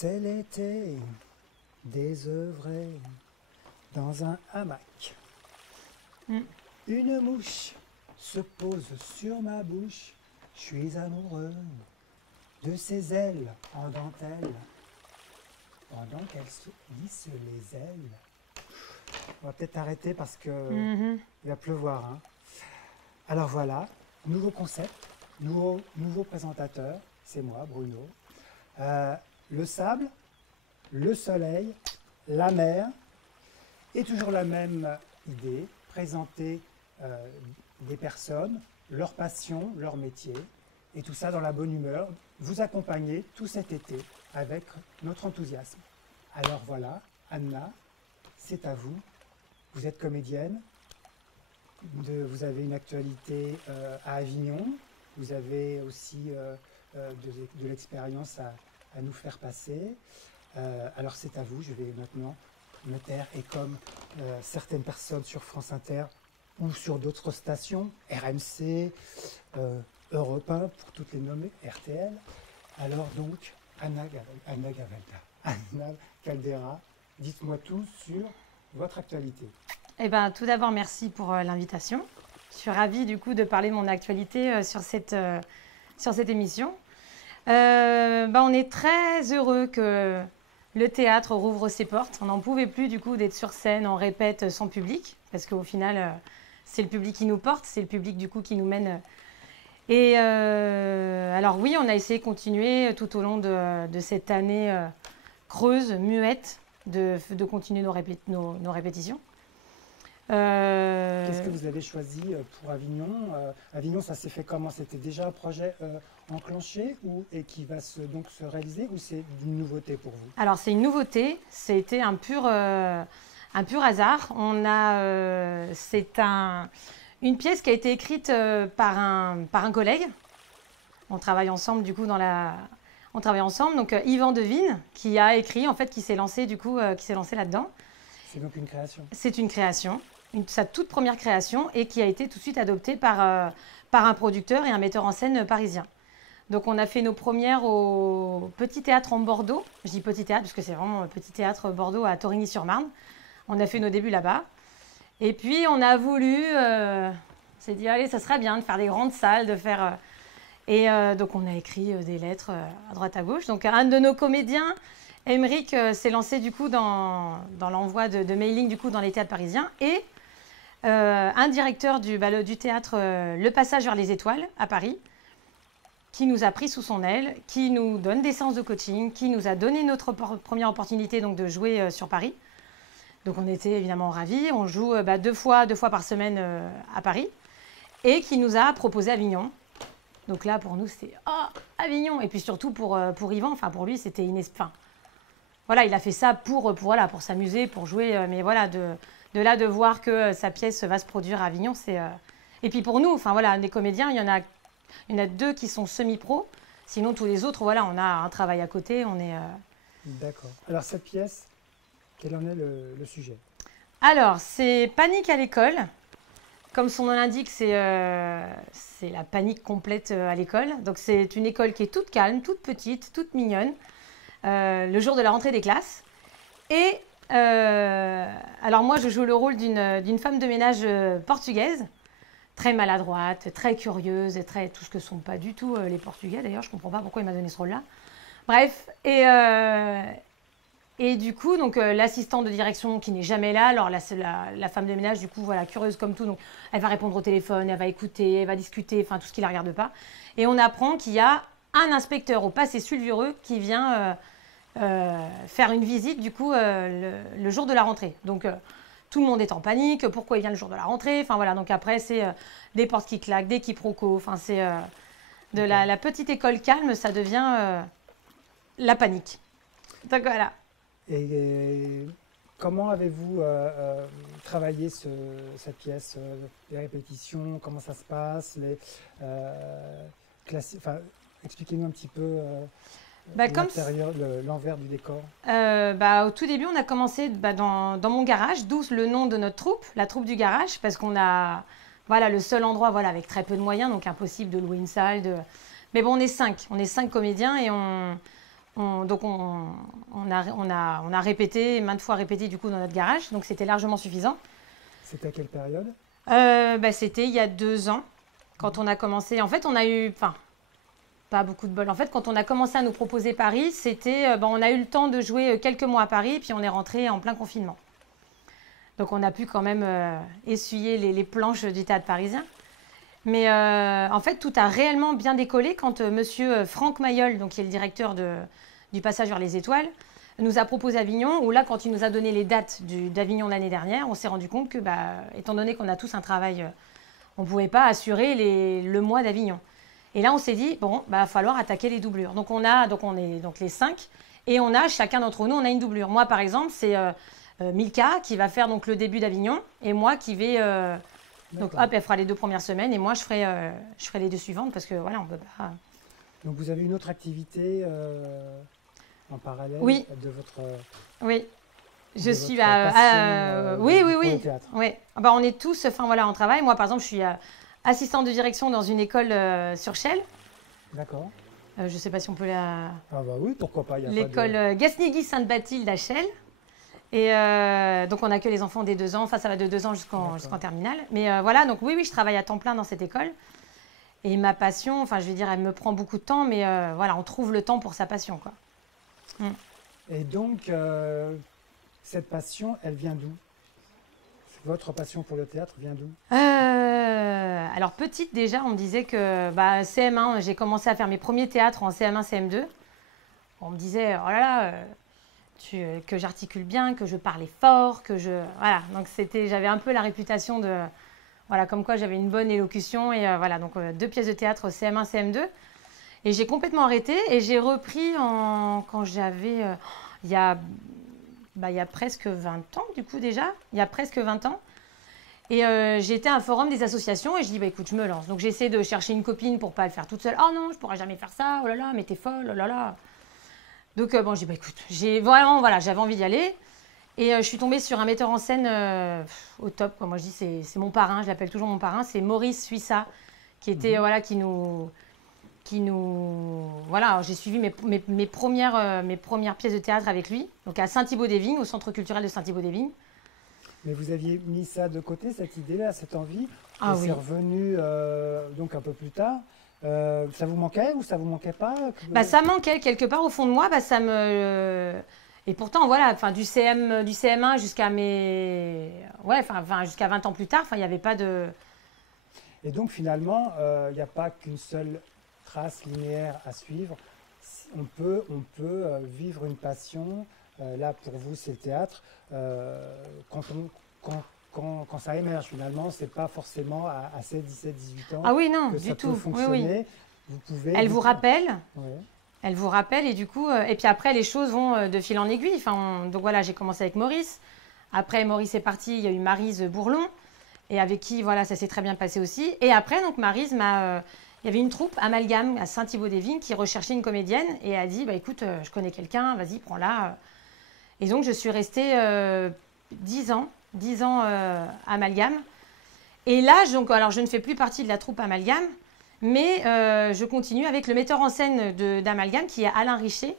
C'est l'été, désœuvré, dans un hamac. Une mouche se pose sur ma bouche. Je suis amoureux de ses ailes en dentelle. Pendant qu'elle se lisse les ailes. On va peut-être arrêter parce que il va pleuvoir. Hein. Alors voilà, nouveau concept, nouveau présentateur, c'est moi, Bruno. Le sable, le soleil, la mer, et toujours la même idée, présenter des personnes, leur passion, leur métier, et tout ça dans la bonne humeur, vous accompagner tout cet été avec notre enthousiasme. Alors voilà, Anna, c'est à vous. Vous êtes comédienne, vous avez une actualité à Avignon, vous avez aussi de l'expérience à nous faire passer. Alors c'est à vous, je vais maintenant me taire et comme certaines personnes sur France Inter ou sur d'autres stations, RMC, Europe 1, pour toutes les nommer, RTL. Alors donc, Anna Caldera, dites-moi tout sur votre actualité. Eh ben, tout d'abord, merci pour l'invitation. Je suis ravie du coup de parler de mon actualité sur cette émission. On est très heureux que le théâtre rouvre ses portes. On n'en pouvait plus du coup d'être sur scène, on répète sans public, parce qu'au final, c'est le public qui nous porte, c'est le public du coup qui nous mène. Et alors oui, on a essayé de continuer tout au long de cette année creuse, muette, de continuer nos répétitions. Qu'est-ce que vous avez choisi pour Avignon Avignon, ça s'est fait comment? C'était déjà un projet enclenché et qui va donc se réaliser ou c'est une nouveauté pour vous? Alors c'est une nouveauté, c'était un pur hasard. C'est une pièce qui a été écrite par un collègue. On travaille ensemble du coup on travaille ensemble. Donc Yvan Devine qui a écrit en fait, qui s'est lancé là-dedans. C'est donc une création. C'est une création. Sa toute première création et qui a été tout de suite adoptée par un producteur et un metteur en scène parisien. Donc on a fait nos premières au Petit Théâtre en Bordeaux. Je dis Petit Théâtre parce que c'est vraiment Petit Théâtre Bordeaux à Torigny-sur-Marne. On a fait nos débuts là-bas. Et puis on a voulu, on s'est dit allez ça serait bien de faire des grandes salles, de faire... donc on a écrit des lettres à droite à gauche. Donc un de nos comédiens, Émeric, s'est lancé du coup dans l'envoi de mailing du coup dans les théâtres parisiens et un directeur du théâtre Le Passage vers les Étoiles à Paris qui nous a pris sous son aile, qui nous donne des séances de coaching, qui nous a donné notre première opportunité donc, de jouer sur Paris. Donc on était évidemment ravis, on joue deux fois par semaine à Paris et qui nous a proposé Avignon. Donc là pour nous c'était Avignon et puis surtout pour Yvan, enfin pour lui c'était inespéré. Voilà, il a fait ça pour s'amuser, pour jouer, mais voilà, de là de voir que sa pièce va se produire à Avignon, c'est... Et puis pour nous, enfin voilà, des comédiens, il y en a 2 qui sont semi-pro, sinon tous les autres, voilà, on a un travail à côté, on est... D'accord. Alors cette pièce, quel en est le sujet? Alors, c'est Panique à l'école. Comme son nom l'indique, c'est la panique complète à l'école. Donc c'est une école qui est toute calme, toute petite, toute mignonne. Le jour de la rentrée des classes. Et alors moi, je joue le rôle d'une femme de ménage portugaise, très maladroite, très curieuse, et tout ce que sont pas du tout les Portugais. D'ailleurs, je comprends pas pourquoi il m'a donné ce rôle-là. Bref, et du coup, donc l'assistante de direction qui n'est jamais là, alors la femme de ménage, du coup, voilà, curieuse comme tout, donc elle va répondre au téléphone, elle va écouter, elle va discuter, enfin tout ce qui la regarde pas. Et on apprend qu'il y a un inspecteur au passé sulfureux qui vient faire une visite du coup le jour de la rentrée. Donc tout le monde est en panique, pourquoi il vient le jour de la rentrée? Enfin voilà, donc après c'est des portes qui claquent, des quiproquos, enfin c'est de la petite école calme, ça devient la panique. Donc voilà. Et comment avez-vous travaillé cette pièce, les répétitions, comment ça se passe, expliquez-nous un petit peu l'intérieur, l'envers du décor. Au tout début, on a commencé dans mon garage, d'où le nom de notre troupe, la troupe du garage, parce qu'on a le seul endroit avec très peu de moyens, donc impossible de louer une salle. Mais bon, on est 5 comédiens et On a répété, maintes fois répété du coup dans notre garage, donc c'était largement suffisant. C'était à quelle période? C'était il y a 2 ans, quand on a commencé. En fait, on a eu, enfin, pas beaucoup de bol. En fait, quand on a commencé à nous proposer Paris, on a eu le temps de jouer quelques mois à Paris, puis on est rentré en plein confinement. Donc on a pu quand même essuyer les planches du théâtre parisien. Mais en fait, tout a réellement bien décollé quand monsieur Franck Mayol, donc, qui est le directeur du Passage vers les Étoiles, nous a proposé Avignon, où là, quand il nous a donné les dates d'Avignon l'année dernière, on s'est rendu compte que, étant donné qu'on a tous un travail, on ne pouvait pas assurer le mois d'Avignon. Et là, on s'est dit, bon, va falloir attaquer les doublures. Donc on est les 5, et chacun d'entre nous, on a une doublure. Moi, par exemple, c'est Milka qui va faire donc le début d'Avignon, et moi qui vais... donc hop, elle fera les 2 premières semaines, et moi, je ferai les 2 suivantes, parce que voilà, on peut pas... Donc vous avez une autre activité en parallèle Oui. de votre... Oui. Je de suis votre passion, oui, pour oui. le théâtre. Oui. On est tous, enfin voilà, en travail. Moi, par exemple, je suis assistante de direction dans une école sur Chelles. D'accord. Je ne sais pas si on peut la... Ah bah oui, pourquoi pas. L'école Gasnigui Sainte-Bathilde à Chelles. Et donc, on n'a que les enfants des 2 ans. Enfin, ça va de 2 ans jusqu'en terminale. Mais voilà, donc oui, je travaille à temps plein dans cette école. Et ma passion, enfin, je vais dire, elle me prend beaucoup de temps. Mais voilà, on trouve le temps pour sa passion, quoi. Et donc, cette passion, elle vient d'où? Votre passion pour le théâtre vient d'où? Alors, petite déjà, on me disait que CM1, j'ai commencé à faire mes premiers théâtres en CM1, CM2. On me disait, oh là là, que j'articule bien, que je parlais fort, que je... Voilà, donc j'avais un peu la réputation de... Voilà, comme quoi j'avais une bonne élocution. Et voilà, donc 2 pièces de théâtre CM1, CM2. Et j'ai complètement arrêté et j'ai repris quand j'avais... il y a presque 20 ans, du coup, déjà. Il y a presque 20 ans. Et j'ai été à un forum des associations et je dis, écoute, je me lance. Donc, j'ai essayé de chercher une copine pour ne pas le faire toute seule. Oh non, je ne pourrai jamais faire ça. Oh là là, mais t'es folle. Oh là là. Donc, bon, je dis, écoute, j'avais envie d'y aller. Et je suis tombée sur un metteur en scène au top, quoi. Moi, je dis, c'est mon parrain. Je l'appelle toujours mon parrain. C'est Maurice Suissa, qui était, voilà, j'ai suivi mes premières pièces de théâtre avec lui, donc à Saint-Thibaud-des-Vignes, au Centre culturel de Saint-Thibaud-des-Vignes. Mais vous aviez mis ça de côté, cette idée-là, cette envie, Ah et oui. c'est revenu donc un peu plus tard. Ça vous manquait ou ça vous manquait pas? Ça manquait quelque part au fond de moi, et pourtant voilà, du CM1 jusqu'à jusqu'à 20 ans plus tard, il n'y avait pas de... Et donc finalement, il n'y a pas qu'une seule trace linéaire à suivre. On peut vivre une passion. Là, pour vous, c'est le théâtre. Quand ça émerge, finalement, c'est pas forcément à 16, 17, 18 ans ah oui, non, que du ça tout. peut fonctionner. Oui. Vous pouvez, Elle vous rappelle. Ouais. Elle vous rappelle et du coup, et puis après, les choses vont de fil en aiguille. Donc voilà, j'ai commencé avec Maurice. Après, Maurice est parti, il y a eu Maryse Bourlon, et avec qui, voilà, ça s'est très bien passé aussi. Et après, donc Maryse il y avait une troupe Amalgame à Saint-Thibaud-des-Vignes qui recherchait une comédienne et a dit, écoute, je connais quelqu'un, vas-y, prends-la. Et donc, je suis restée 10 ans Amalgame. Et là, alors, je ne fais plus partie de la troupe Amalgame, mais je continue avec le metteur en scène d'Amalgame, qui est Alain Richer,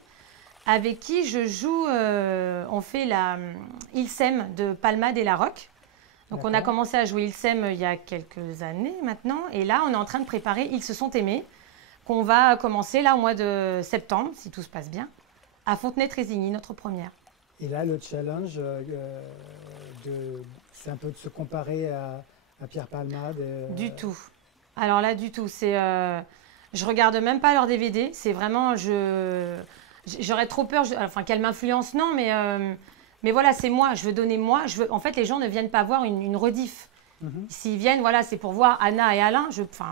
avec qui je joue, on fait la Ilsem de Palmade et la Roque. Donc on a commencé à jouer Ilsem il y a quelques années maintenant, et là on est en train de préparer Ils se sont aimés, qu'on va commencer là au mois de septembre, si tout se passe bien, à Fontenay-Trésigny, notre première. Et là, le challenge, c'est un peu de se comparer à Pierre Palmade. Du tout. Alors là, du tout. Je regarde même pas leurs DVD. C'est vraiment, j'aurais trop peur. Qu'elle m'influence, non, mais voilà, c'est moi. Je veux donner moi. En fait, les gens ne viennent pas voir une rediff. S'ils viennent, voilà, c'est pour voir Anna et Alain.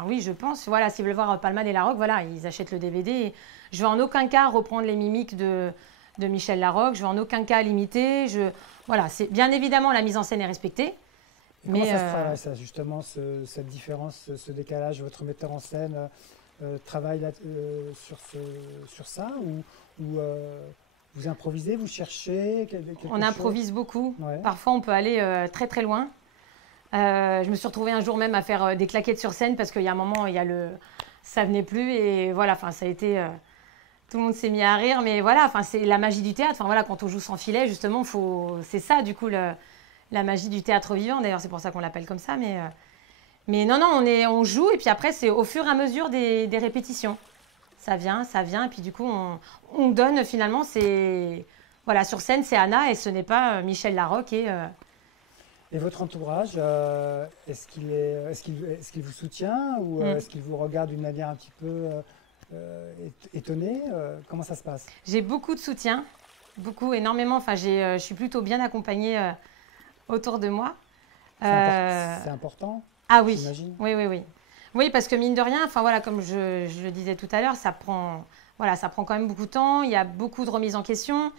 Oui, je pense. Voilà, s'ils veulent voir Palmade et Larocque, voilà, ils achètent le DVD. Je veux en aucun cas reprendre les mimiques de Michel Larocque. Je veux en aucun cas l'imiter. Voilà, bien évidemment, la mise en scène est respectée. Comment ça se travaille, ça, justement, cette différence, ce décalage? Votre metteur en scène travaille sur ça ou vous improvisez, vous cherchez quelque On improvise beaucoup. Ouais. Parfois, on peut aller très très loin. Je me suis retrouvée un jour même à faire des claquettes sur scène parce qu'il y a un moment, ça venait plus et voilà. Ça a été Tout le monde s'est mis à rire, mais voilà, enfin, c'est la magie du théâtre. Enfin, voilà, quand on joue sans filet, justement, c'est ça, du coup, la magie du théâtre vivant. D'ailleurs, c'est pour ça qu'on l'appelle comme ça. Mais non, non, on joue, et puis après, c'est au fur et à mesure des répétitions. Ça vient, et puis du coup, on donne, finalement, voilà, sur scène, c'est Anna, et ce n'est pas Michel Larocque. Et votre entourage, est-ce qu'il vous soutient ou est-ce qu'il vous regarde d'une manière un petit peu étonnée? Comment ça se passe? J'ai beaucoup de soutien, beaucoup, énormément. Enfin, je suis plutôt bien accompagnée autour de moi. C'est important, Ah oui, j'imagine. oui, oui, oui. Oui, parce que mine de rien, enfin voilà, comme je le disais tout à l'heure, ça prend quand même beaucoup de temps. Il y a beaucoup de remises en question.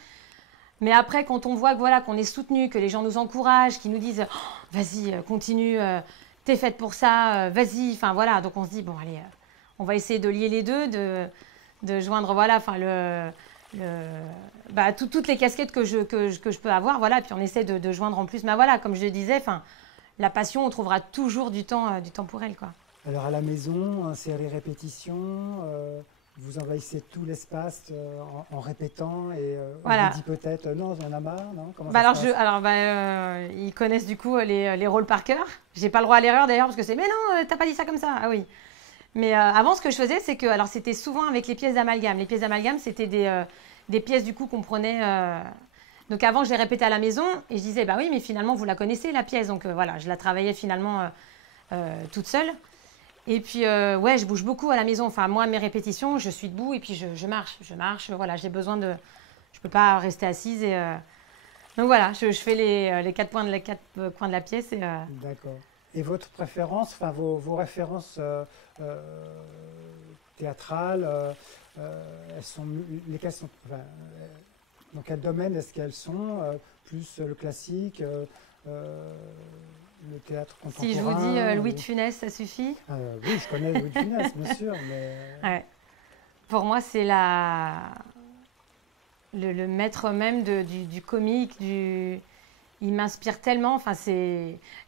Mais après, quand on voit que voilà, qu'on est soutenu, que les gens nous encouragent, qu'ils nous disent oh, vas-y, continue, t'es faite pour ça, vas-y. Enfin voilà, donc on se dit bon allez, on va essayer de lier les deux, de joindre voilà, enfin toutes les casquettes que je peux avoir, voilà. Puis on essaie de joindre en plus. Mais voilà, comme je le disais, enfin la passion, on trouvera toujours du temps pour elle, quoi. Alors à la maison, hein, c'est les répétitions, vous envahissez tout l'espace en répétant et Voilà. on vous dit peut-être non, il y en a marre, non? Comment Bah ça alors, se passe? ils connaissent du coup les rôles par cœur. J'ai pas le droit à l'erreur d'ailleurs parce que c'est mais non, t'as pas dit ça comme ça. Ah oui. Mais avant, ce que je faisais, c'est que alors c'était souvent avec les pièces d'amalgame. Les pièces d'amalgame, c'était des pièces du coup qu'on prenait. Donc avant, je les répétais à la maison et je disais bah oui, mais finalement vous la connaissez la pièce. Donc voilà, je la travaillais finalement toute seule. Et puis ouais, je bouge beaucoup à la maison. Enfin moi, mes répétitions, je suis debout et puis je marche. Voilà, j'ai besoin de. Je peux pas rester assise et. Donc voilà, je fais les quatre coins de la pièce. D'accord. Et votre préférence, enfin vos références théâtrales, elles sont lesquelles sont, enfin, dans quel domaine est-ce qu'elles sont? Plus le classique, le théâtre contemporain? Si je vous dis Louis de Funès, ça suffit? Oui, je connais Louis de Funès, bien sûr, mais Ouais. Pour moi, c'est le maître même du comique, il m'inspire tellement. Enfin,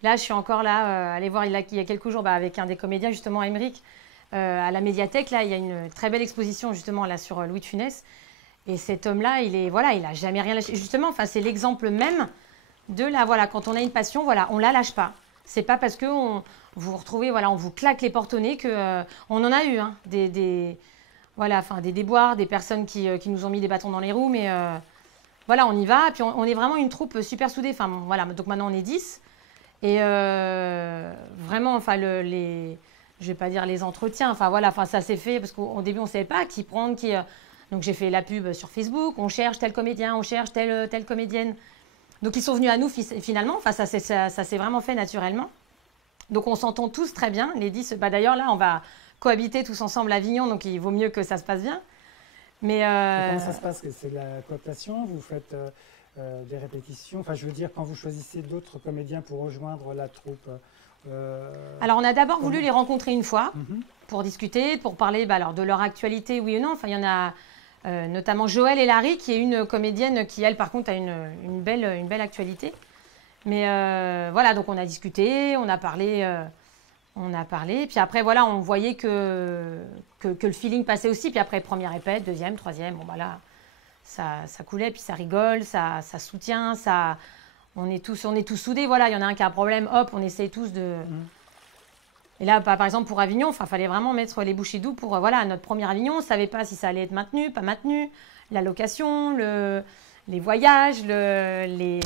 là, je suis encore là, allez voir, il y a quelques jours, avec un des comédiens, justement, Émeric, à la médiathèque. Là, il y a une très belle exposition, justement, là, sur Louis de Funès. Et cet homme-là, il a jamais rien lâché. Justement, enfin, c'est l'exemple même de voilà, quand on a une passion, voilà, on la lâche pas. C'est pas parce que vous retrouvez, voilà, on vous claque les portes au nez que on en a eu, hein, voilà, enfin, des déboires, des personnes qui nous ont mis des bâtons dans les roues, mais voilà, on y va. Puis on est vraiment une troupe super soudée. Enfin, voilà, donc maintenant on est 10. Et vraiment, enfin, je vais pas dire les entretiens. Enfin, voilà, enfin, ça s'est fait parce qu'au début, on savait pas qui prendre, qui. Donc j'ai fait la pub sur Facebook. On cherche tel comédien, on cherche telle comédienne. Donc ils sont venus à nous finalement. Enfin, ça s'est vraiment fait naturellement. Donc on s'entend tous très bien. Les 10, d'ailleurs, là, on va cohabiter tous ensemble à Avignon. Donc il vaut mieux que ça se passe bien. Mais comment ça se passe? C'est de la cooptation? Vous faites des répétitions? Enfin, je veux dire, quand vous choisissez d'autres comédiens pour rejoindre la troupe. Alors, on a d'abord voulu les rencontrer une fois pour discuter, pour parler alors, de leur actualité, oui ou non. Enfin, il y en a notamment Joëlle et Larry, qui est une comédienne qui, elle, par contre, a une belle actualité. Mais voilà, donc on a discuté, on a parlé. Puis après, voilà, on voyait que le feeling passait aussi. Puis après, première répète, deuxième, troisième, bon, bah là, ça coulait, puis ça rigole, ça soutient, on est tous soudés. Voilà, il y en a un qui a un problème, hop, on essaie tous de. Et là, par exemple, pour Avignon, il fallait vraiment mettre les bouchées doubles pour voilà, notre premier Avignon. On ne savait pas si ça allait être maintenu, pas maintenu, la location, les voyages, les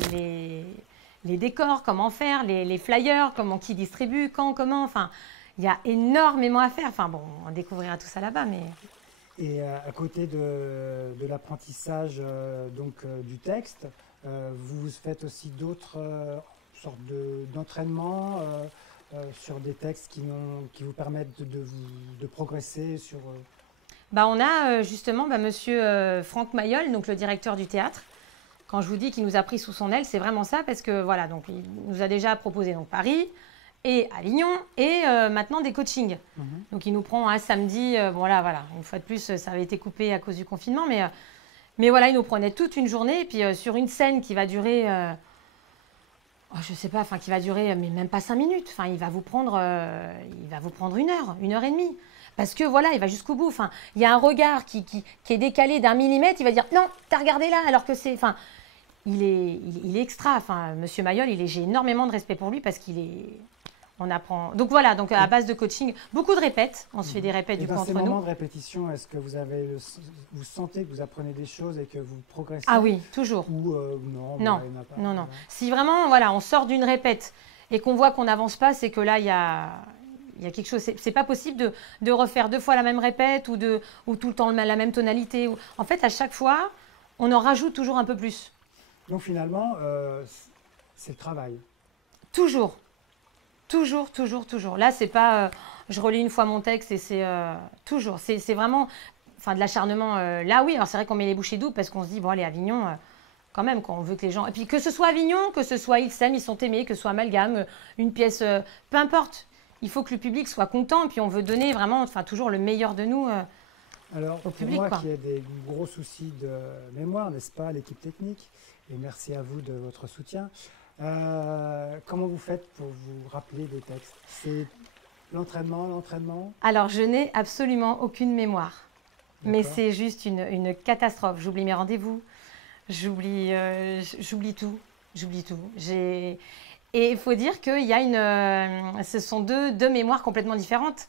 décors, comment faire, les flyers, qui distribue, quand, comment. Enfin, il y a énormément à faire. Enfin, bon, on découvrira tout ça là-bas, mais. Et à côté de l'apprentissage du texte, vous faites aussi d'autres sortes d'entraînements sur des textes qui vous permettent de progresser sur. On a justement monsieur Franck Mayol, donc le directeur du théâtre. Quand je vous dis qu'il nous a pris sous son aile, c'est vraiment ça parce que voilà, donc il nous a déjà proposé donc Paris et Avignon et maintenant des coachings. Donc il nous prend un samedi, voilà, une fois de plus, ça avait été coupé à cause du confinement, mais voilà, il nous prenait toute une journée et puis sur une scène qui va durer, je sais pas, enfin qui va durer mais même pas 5 minutes. Enfin, il va vous prendre 1 heure et demie. Parce que voilà, il va jusqu'au bout. Enfin, il y a un regard qui est décalé d'un millimètre, il va dire non, t'as regardé là, alors que c'est. Enfin, il est extra. Enfin, Monsieur Mayol, j'ai énormément de respect pour lui parce qu'il est. On apprend. Donc voilà, donc à base de coaching, beaucoup de répètes. On se fait des répètes Et du coup dans entre ces moments nous. de répétition, est-ce que vous sentez que vous apprenez des choses et que vous progressez? Ah oui, toujours. Ou non, Non, bah, il n'y en a pas. non, non. Voilà. Si vraiment, voilà, on sort d'une répète et qu'on voit qu'on n'avance pas, c'est que là, il y a quelque chose. C'est pas possible de refaire 2 fois la même répète ou tout le temps la même tonalité. En fait, à chaque fois, on en rajoute toujours un peu plus. Donc finalement, c'est le travail. Toujours. Toujours, toujours, toujours. Là, c'est pas je relis une fois mon texte et c'est toujours. C'est vraiment de l'acharnement. Là, oui, alors c'est vrai qu'on met les bouchées doubles parce qu'on se dit, bon, allez, Avignon, quand même, on veut que les gens. Et puis que ce soit Avignon, que ce soit ils s'aiment, ils sont aimés, que ce soit Amalgame, une pièce, peu importe. Il faut que le public soit content, puis on veut donner vraiment, toujours le meilleur de nous Alors, au public. pour moi Quoi. qui ai des gros soucis de mémoire, n'est-ce pas, l'équipe technique, et merci à vous de votre soutien. Comment vous faites pour vous rappeler des textes? C'est l'entraînement? Alors, je n'ai absolument aucune mémoire. Mais D'accord. c'est juste une catastrophe. J'oublie mes rendez-vous, j'oublie tout. J'oublie tout. Et il faut dire qu'il y a ce sont deux mémoires complètement différentes.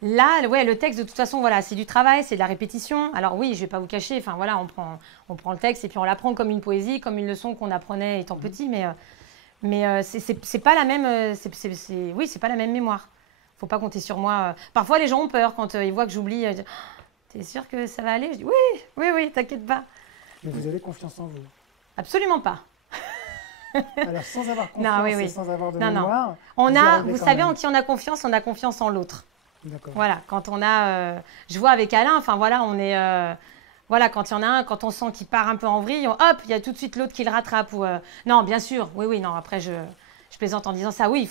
Là, ouais, le texte, de toute façon, voilà, c'est du travail, c'est de la répétition. Alors oui, je ne vais pas vous cacher, enfin voilà, on prend le texte et puis on l'apprend comme une poésie, comme une leçon qu'on apprenait étant petit, mais c'est pas la même, oui, c'est pas la même mémoire. Faut pas compter sur moi. Parfois, les gens ont peur quand ils voient que j'oublie. Ils disent, t'es sûr que ça va aller? Je dis oui, t'inquiète pas. Mais vous avez confiance en vous. Absolument pas. Alors, sans avoir confiance Non, oui, et oui. sans avoir de Non, non. mémoire, Vous savez en qui on a confiance en l'autre. D'accord. Voilà, quand on a, je vois avec Alain, enfin voilà, on est, voilà, quand il y en a un, quand on sent qu'il part un peu en vrille, hop, il y a tout de suite l'autre qui le rattrape. Non, bien sûr, oui, non. Après, je plaisante en disant ça. Oui,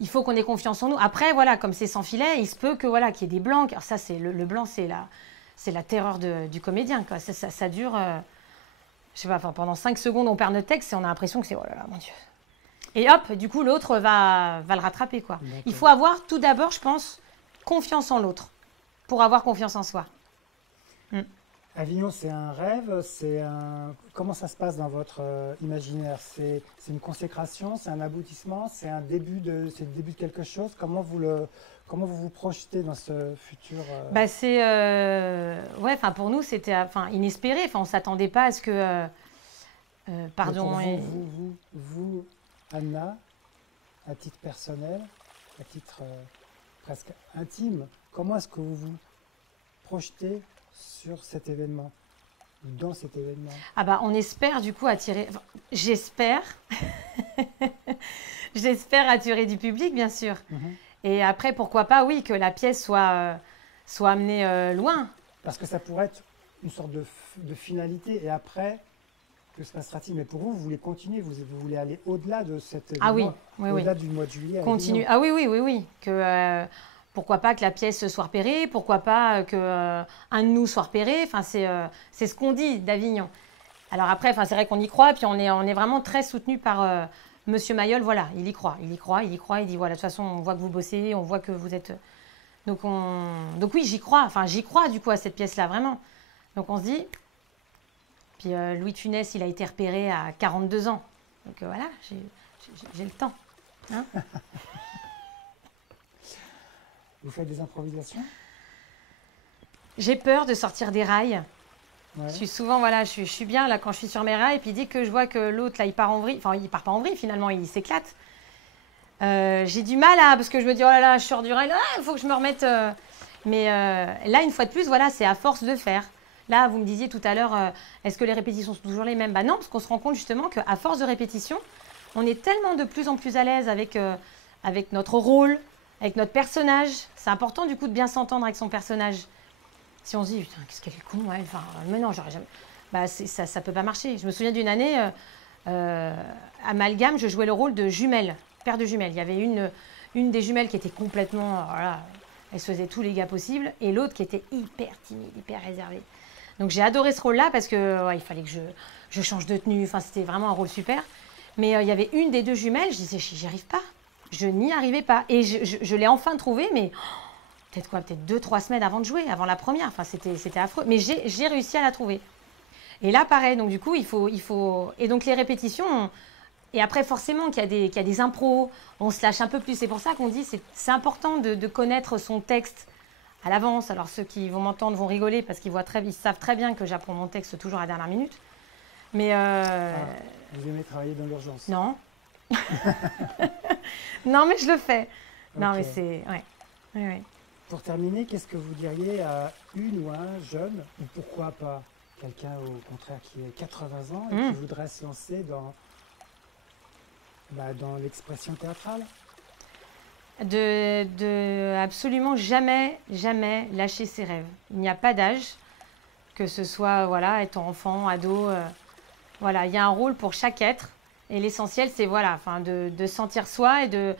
il faut qu'on ait confiance en nous. Après, voilà, comme c'est sans filet, il se peut que voilà, qu'il y ait des blancs. Alors ça, c'est le blanc, c'est la terreur du comédien, quoi. Ça dure, je sais pas, pendant 5 secondes, on perd notre texte et on a l'impression que c'est oh là là, mon Dieu. Et hop, du coup, l'autre va le rattraper, quoi. D'accord. Il faut avoir tout d'abord, je pense, confiance en l'autre pour avoir confiance en soi. Avignon, c'est un rêve, Comment ça se passe dans votre imaginaire? C'est une consécration, c'est un aboutissement, c'est le début de quelque chose? Comment vous vous projetez dans ce futur Ouais, pour nous, c'était inespéré. On ne s'attendait pas à ce que... pardon. Mais pour vous, Anna, à titre personnel, à titre presque intime, comment est-ce que vous vous projetez sur cet événement, ou dans cet événement? On espère du coup attirer... j'espère. J'espère attirer du public, bien sûr. Et après, pourquoi pas, oui, que la pièce soit amenée loin. Parce que ça pourrait être une sorte de finalité, et après, que se passera-t-il? Mais pour vous, vous voulez continuer, vous voulez aller au-delà de cet événement, au-delà du mois de juillet. Continue. Ah oui. Que, pourquoi pas que la pièce soit repérée, pourquoi pas que un de nous soit repéré. C'est ce qu'on dit d'Avignon. Alors après, c'est vrai qu'on y croit, puis on est vraiment très soutenu par Monsieur Mayol. Voilà, il y croit. Il dit voilà, de toute façon, on voit que vous bossez, on voit que vous êtes. Donc oui, j'y crois. J'y crois du coup à cette pièce-là, vraiment. Donc on se dit. Puis Louis de Funès, il a été repéré à 42 ans. Donc voilà, j'ai le temps. Hein. Vous faites des improvisations? J'ai peur de sortir des rails. Ouais. Je suis souvent, voilà, je suis bien là quand je suis sur mes rails. Et puis dès que je vois que l'autre, là, il part en vrille. Enfin, il part pas en vrille, finalement, il s'éclate. J'ai du mal parce que je me dis, oh là là, je sors du rail, il faut que je me remette. Mais là, une fois de plus, voilà, c'est à force de faire. Là, vous me disiez tout à l'heure, est-ce que les répétitions sont toujours les mêmes? Non, parce qu'on se rend compte justement qu'à force de répétition, on est tellement de plus en plus à l'aise avec notre rôle, avec notre personnage. C'est important du coup de bien s'entendre avec son personnage. Si on se dit, putain, qu'est-ce qu'elle est con, elle. Mais non, j'aurais jamais. Ça peut pas marcher. Je me souviens d'une année, Amalgame, je jouais le rôle de jumelle, paire de jumelles. Il y avait une des jumelles qui était complètement, voilà, elle se faisait tous les gars possibles, et l'autre qui était hyper timide, hyper réservée. Donc j'ai adoré ce rôle-là parce que il fallait que je change de tenue. C'était vraiment un rôle super. Mais il y avait une des deux jumelles, je disais, j'y arrive pas. Je n'y arrivais pas. Et je l'ai enfin trouvée, mais peut-être quoi, peut-être 2-3 semaines avant de jouer, avant la première. Enfin, c'était affreux. Mais j'ai réussi à la trouver. Et là, pareil, donc du coup, il faut... Et donc les répétitions, et après forcément qu'il y a des impros, on se lâche un peu plus. C'est pour ça qu'on dit c'est important de connaître son texte à l'avance. Alors ceux qui vont m'entendre vont rigoler parce qu'ils savent très bien que j'apprends mon texte toujours à la dernière minute. Mais vous aimez travailler dans l'urgence? non. Non, mais je le fais. Non, Ok. mais c'est... Ouais. Ouais, ouais. Pour terminer, qu'est-ce que vous diriez à une ou un jeune, ou pourquoi pas quelqu'un au contraire qui a 80 ans et qui voudrait se lancer dans l'expression théâtrale? De absolument jamais lâcher ses rêves. Il n'y a pas d'âge, que ce soit voilà, étant enfant, ado. Voilà, il y a un rôle pour chaque être. Et l'essentiel, c'est voilà, enfin, de sentir soi et de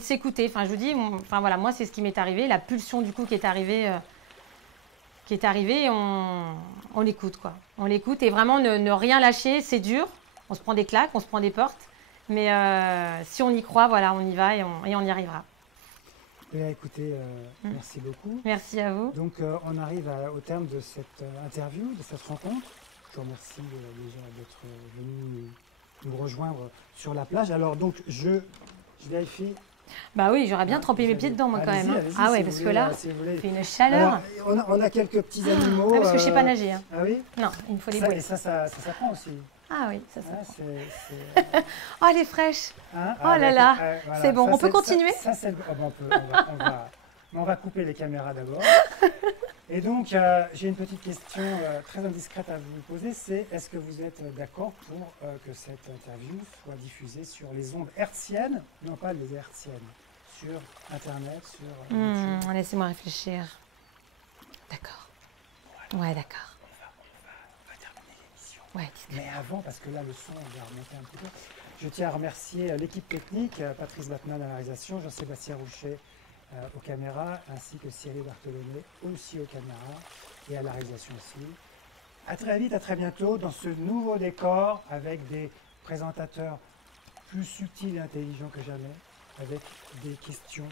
s'écouter. Enfin, je vous dis, voilà, moi, c'est ce qui m'est arrivé. La pulsion, du coup, qui est arrivée, on l'écoute, quoi. On l'écoute et vraiment ne rien lâcher, c'est dur. On se prend des claques, on se prend des portes. Mais si on y croit, voilà, on y va et on y arrivera. Eh, écoutez, merci beaucoup. Merci à vous. Donc, on arrive au terme de cette interview, de cette rencontre. Je vous remercie déjà d'être venu nous rejoindre sur la plage. Alors, donc, je vérifie. Bah oui, j'aurais bien trempé mes pieds dedans, moi, quand même. Hein. Ah ouais, parce que là, il fait une chaleur. Alors, on a quelques petits animaux. Ah, parce que je ne sais pas nager. Hein. Ah oui? Non, il me faut des Ça, bouées. et ça s'apprend aussi. Ah oui, ça. Ah, Oh, elle est fraîche. hein? Oh là là. Voilà. C'est bon, on peut continuer? On va couper les caméras d'abord. Et donc, j'ai une petite question très indiscrète à vous poser, c'est est-ce que vous êtes d'accord pour que cette interview soit diffusée sur les ondes hertziennes, non pas les hertziennes, sur Internet, sur YouTube? Laissez-moi réfléchir. D'accord. Ouais, d'accord. On va terminer l'émission. Ouais, Mais avant, parce que là, le son, on va remonter un petit peu, je tiens à remercier l'équipe technique, Patrice Batman à la réalisation, Jean-Sébastien Rouchet aux caméras, ainsi que Cyril Bartholomé aussi aux caméras et à la réalisation aussi. À très vite, à très bientôt dans ce nouveau décor avec des présentateurs plus subtils et intelligents que jamais, avec des questions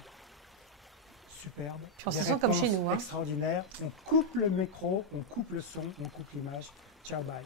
superbes, Je pense des qu'ils sont comme chez réponses nous, hein. extraordinaires. On coupe le micro, on coupe le son, on coupe l'image. Ciao, bye.